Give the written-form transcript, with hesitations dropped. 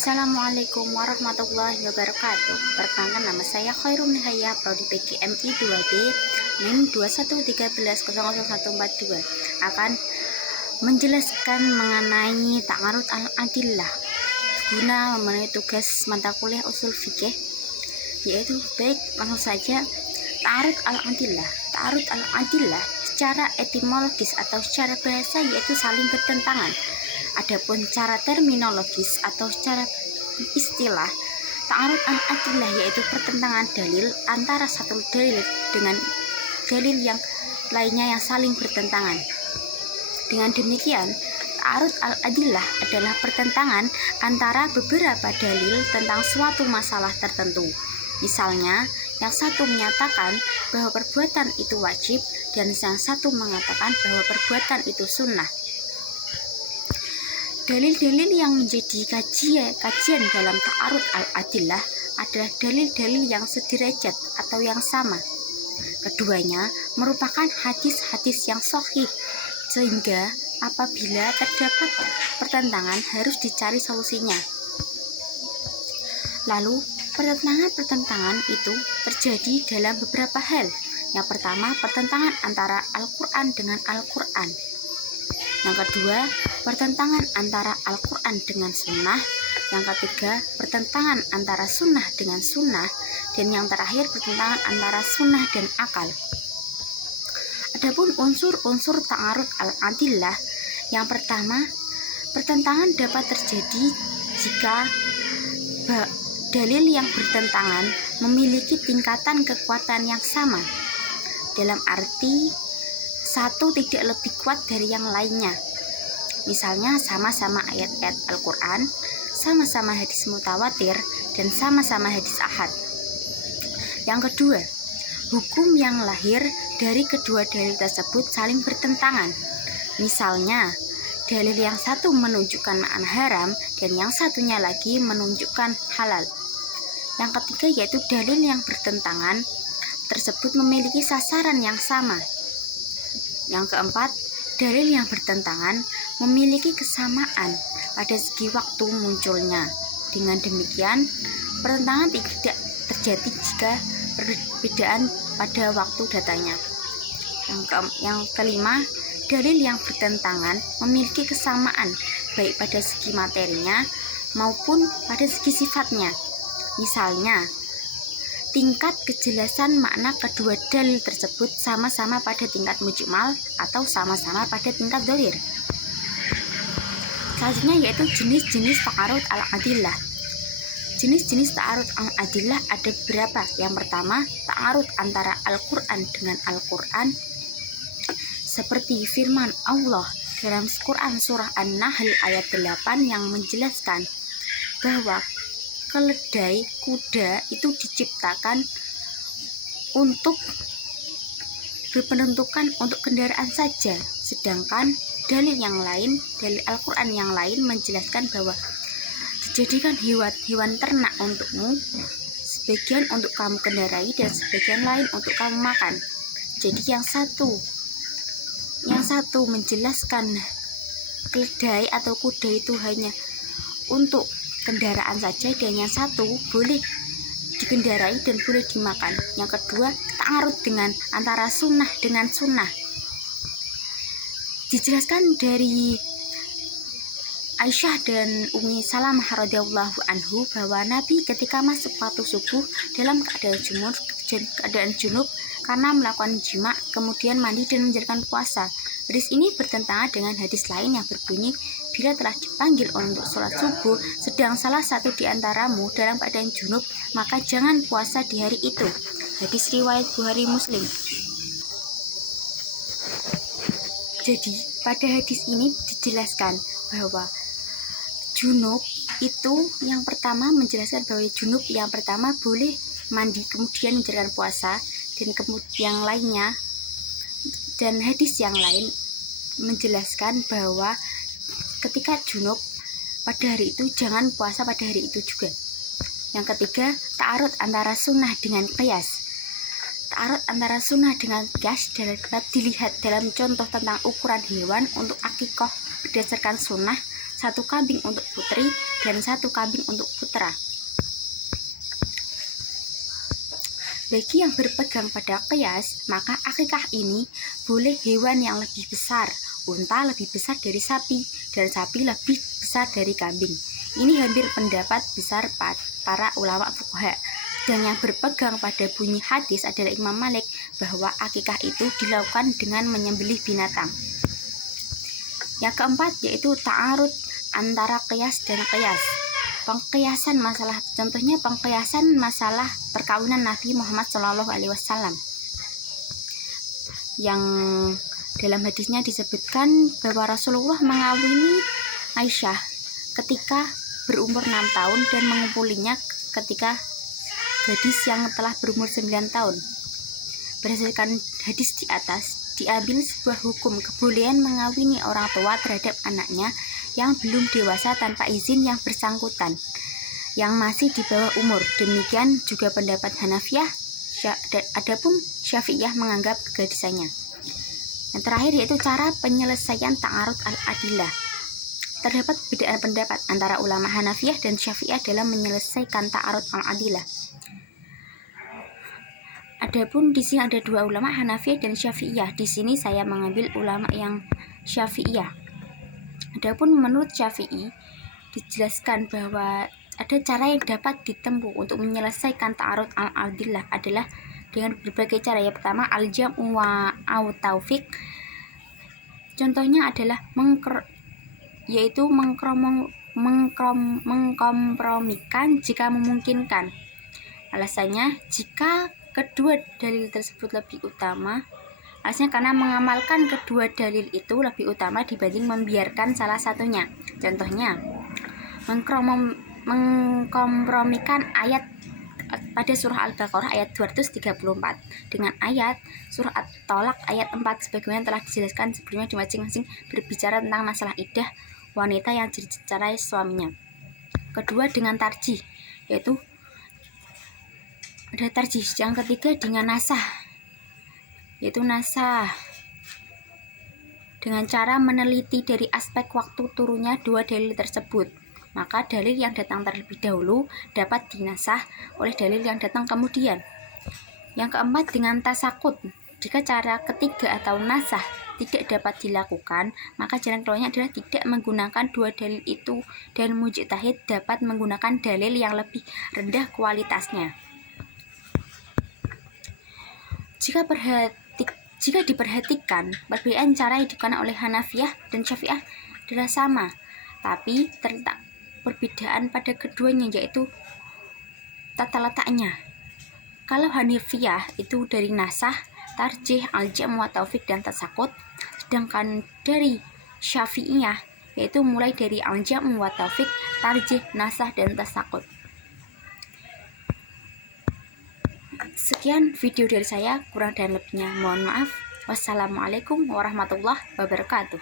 Assalamualaikum warahmatullahi wabarakatuh. Perkenalkan, nama saya Khairul Nihaya, Prodi PGMI 2B, NIM 213300142, akan menjelaskan mengenai ta'arud al-adillah guna memenuhi tugas mata kuliah usul fikih, yaitu langsung saja. Ta'arud al-adillah. Ta'arud al-adillah secara etimologis atau secara bahasa yaitu saling bertentangan. Adapun cara terminologis atau secara istilah, ta'arud al-adillah yaitu pertentangan dalil antara satu dalil dengan dalil yang lainnya yang saling bertentangan. Dengan demikian, ta'arud al-adillah adalah pertentangan antara beberapa dalil tentang suatu masalah tertentu. Misalnya, yang satu menyatakan bahwa perbuatan itu wajib dan yang satu mengatakan bahwa perbuatan itu sunnah. Dalil-dalil yang menjadi kajian dalam ta'arud al-adillah adalah dalil-dalil yang sederajat atau yang sama. Keduanya merupakan hadis-hadis yang sahih, sehingga apabila terdapat pertentangan harus dicari solusinya. Lalu, pertentangan itu terjadi dalam beberapa hal. Yang pertama, pertentangan antara Al-Quran dengan Al-Quran. Yang kedua, pertentangan antara Al-Quran dengan sunnah. Yang ketiga, pertentangan antara sunnah dengan sunnah. Dan yang terakhir, pertentangan antara sunnah dan akal. Adapun unsur-unsur ta'arud al-adillah, yang pertama, pertentangan dapat terjadi jika dalil yang bertentangan memiliki tingkatan kekuatan yang sama, dalam arti satu tidak lebih kuat dari yang lainnya. Misalnya sama-sama ayat-ayat Al-Quran, sama-sama hadis mutawatir, dan sama-sama hadis ahad. Yang kedua, hukum yang lahir dari kedua dalil tersebut saling bertentangan. Misalnya, dalil yang satu menunjukkan makna haram dan yang satunya lagi menunjukkan halal. Yang ketiga yaitu dalil yang bertentangan tersebut memiliki sasaran yang sama. Yang keempat, dalil yang bertentangan memiliki kesamaan pada segi waktu munculnya. Dengan demikian, pertentangan tidak terjadi jika perbedaan pada waktu datanya. Yang kelima, dalil yang bertentangan memiliki kesamaan baik pada segi materinya maupun pada segi sifatnya. Misalnya, tingkat kejelasan makna kedua dalil tersebut sama-sama pada tingkat mujmal atau sama-sama pada tingkat dohir. Selanjutnya yaitu jenis-jenis ta'arud al-adillah. Jenis-jenis ta'arud al-adillah ada beberapa. Yang pertama, ta'arud antara Al-Quran dengan Al-Quran, seperti firman Allah dalam Quran surah An-Nahl ayat 8 yang menjelaskan bahwa keledai kuda itu diciptakan untuk berpenentukan untuk kendaraan saja, sedangkan dalil yang lain, dalil Al-Quran yang lain menjelaskan bahwa dijadikan hewan ternak untukmu, sebagian untuk kamu kendarai dan sebagian lain untuk kamu makan. Jadi yang satu menjelaskan keledai atau kuda itu hanya untuk kendaraan saja, dan yang satu boleh dikendarai dan boleh dimakan. Yang kedua, ta'arud dengan antara sunnah dengan sunnah. Dijelaskan dari Aisyah dan Ummi Salamah radhiyallahu anhu bahwa Nabi ketika masuk waktu subuh dalam keadaan junub karena melakukan jima, kemudian mandi dan menjalankan puasa. Hadis ini bertentangan dengan hadis lain yang berbunyi, bila telah dipanggil untuk sholat subuh, sedang salah satu di antaramu dalam keadaan junub, maka jangan puasa di hari itu. Hadis riwayat Bukhari Muslim. Jadi, pada hadis ini dijelaskan bahwa junub itu yang pertama menjelaskan bahwa junub yang pertama boleh mandi kemudian menjalankan puasa, dan kemudian yang lainnya dan hadis yang lain menjelaskan bahwa ketika junub pada hari itu jangan puasa pada hari itu juga. Yang ketiga, ta'arud antara sunnah dengan qiyas. Ta'arud antara sunnah dengan qiyas dapat dilihat dalam contoh tentang ukuran hewan untuk akikah berdasarkan sunnah, 1 kambing untuk putri dan 1 kambing untuk putra. Bagi yang berpegang pada qiyas, maka akikah ini boleh hewan yang lebih besar. Unta lebih besar dari sapi, dan sapi lebih besar dari kambing. Ini hampir pendapat besar para ulama fuqaha. Dan yang berpegang pada bunyi hadis adalah Imam Malik bahwa akikah itu dilakukan dengan menyembelih binatang. Yang keempat yaitu ta'arud antara qiyas dan qiyas. Pengqiyasan masalah, contohnya pengqiyasan masalah perkawinan Nabi Muhammad SAW, yang dalam hadisnya disebutkan bahwa Rasulullah mengawini Aisyah ketika berumur 6 tahun dan mengumpulinya ketika gadis yang telah berumur 9 tahun. Berdasarkan hadis di atas, diambil sebuah hukum kebolehan mengawini orang tua terhadap anaknya yang belum dewasa tanpa izin yang bersangkutan, yang masih di bawah umur. Demikian juga pendapat Hanafiyah, adapun Syafi'iyah menganggap kegadisannya. Yang terakhir yaitu cara penyelesaian ta'arud al-adillah. Terdapat perbedaan pendapat antara ulama Hanafiyah dan Syafi'iyah dalam menyelesaikan ta'arud al-adillah. Adapun di sini ada 2 ulama, Hanafiyah dan Syafi'iyah. Di sini saya mengambil ulama yang Syafi'iyah. Adapun menurut Syafi'i dijelaskan bahwa ada cara yang dapat ditempuh untuk menyelesaikan ta'arud al-adillah adalah dengan berbagai cara. Yang pertama al-jam'u wa au-taufiq. Contohnya adalah mengkompromikan jika memungkinkan. Alasannya jika kedua dalil tersebut lebih utama, alasannya karena mengamalkan kedua dalil itu lebih utama dibanding membiarkan salah satunya. Contohnya mengkompromikan ayat pada surah Al-Baqarah ayat 234 dengan ayat surah At-Tolak ayat 4 sebagaimana telah dijelaskan sebelumnya di masing-masing berbicara tentang masalah iddah wanita yang dicerai suaminya. Kedua dengan tarjih, yaitu ada tarjih. Yang ketiga dengan nasah, yaitu nasah dengan cara meneliti dari aspek waktu turunnya 2 dalil tersebut. Maka dalil yang datang terlebih dahulu dapat dinasah oleh dalil yang datang kemudian. Yang keempat dengan tasakut. Jika cara ketiga atau nasah tidak dapat dilakukan, maka jalan keluarnya adalah tidak menggunakan 2 dalil itu, dan mujtahid dapat menggunakan dalil yang lebih rendah kualitasnya. Jika diperhatikan, perbedaan cara yang digunakan oleh Hanafiyah dan Syafi'iyah adalah sama, tapi terletak perbedaan pada keduanya, yaitu tata letaknya. Kalau Hanafiyah itu dari nasah, tarjih, al-jam' wa taufiq dan tasakut, sedangkan dari Syafi'iyah yaitu mulai dari al-jam' wa taufiq, tarjih, nasah dan tasakut. Sekian video dari saya, kurang dan lebihnya mohon maaf. Wassalamualaikum warahmatullahi wabarakatuh.